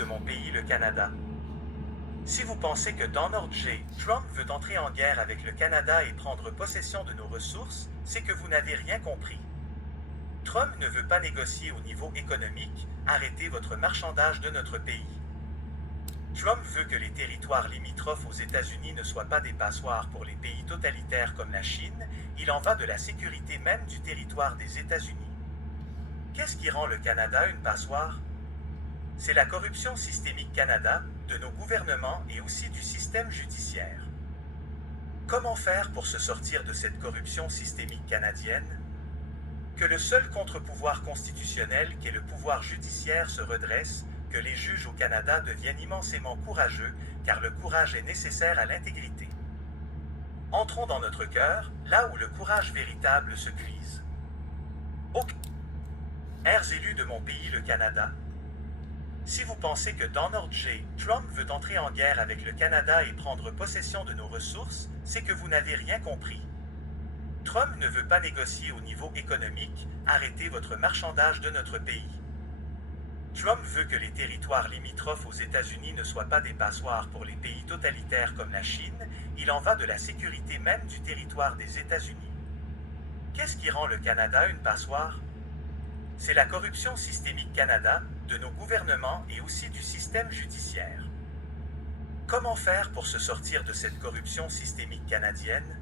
de mon pays, le Canada. Si vous pensez que Donald J. Trump veut entrer en guerre avec le Canada et prendre possession de nos ressources, c'est que vous n'avez rien compris. Trump ne veut pas négocier au niveau économique, arrêtez votre marchandage de notre pays. Trump veut que les territoires limitrophes aux États-Unis ne soient pas des passoires pour les pays totalitaires comme la Chine, il en va de la sécurité même du territoire des États-Unis. Qu'est-ce qui rend le Canada une passoire? C'est la corruption systémique Canada, de nos gouvernements et aussi du système judiciaire. Comment faire pour se sortir de cette corruption systémique canadienne? Que le seul contre-pouvoir constitutionnel qu'est le pouvoir judiciaire se redresse, que les juges au Canada deviennent immensément courageux, car le courage est nécessaire à l'intégrité. Entrons dans notre cœur, là où le courage véritable se puise. Airs élus de mon pays, le Canada. Si vous pensez que Donald J. Trump veut entrer en guerre avec le Canada et prendre possession de nos ressources, c'est que vous n'avez rien compris. Trump ne veut pas négocier au niveau économique, arrêtez votre marchandage de notre pays. Trump veut que les territoires limitrophes aux États-Unis ne soient pas des passoires pour les pays totalitaires comme la Chine, il en va de la sécurité même du territoire des États-Unis. Qu'est-ce qui rend le Canada une passoire? C'est la corruption systémique Canada, de nos gouvernements et aussi du système judiciaire. Comment faire pour se sortir de cette corruption systémique canadienne?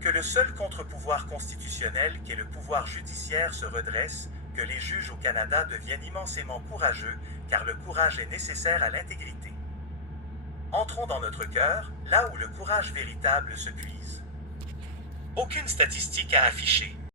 Que le seul contre-pouvoir constitutionnel qu'est le pouvoir judiciaire se redresse, que les juges au Canada deviennent immensément courageux, car le courage est nécessaire à l'intégrité. Entrons dans notre cœur, là où le courage véritable se puise. Aucune statistique à afficher.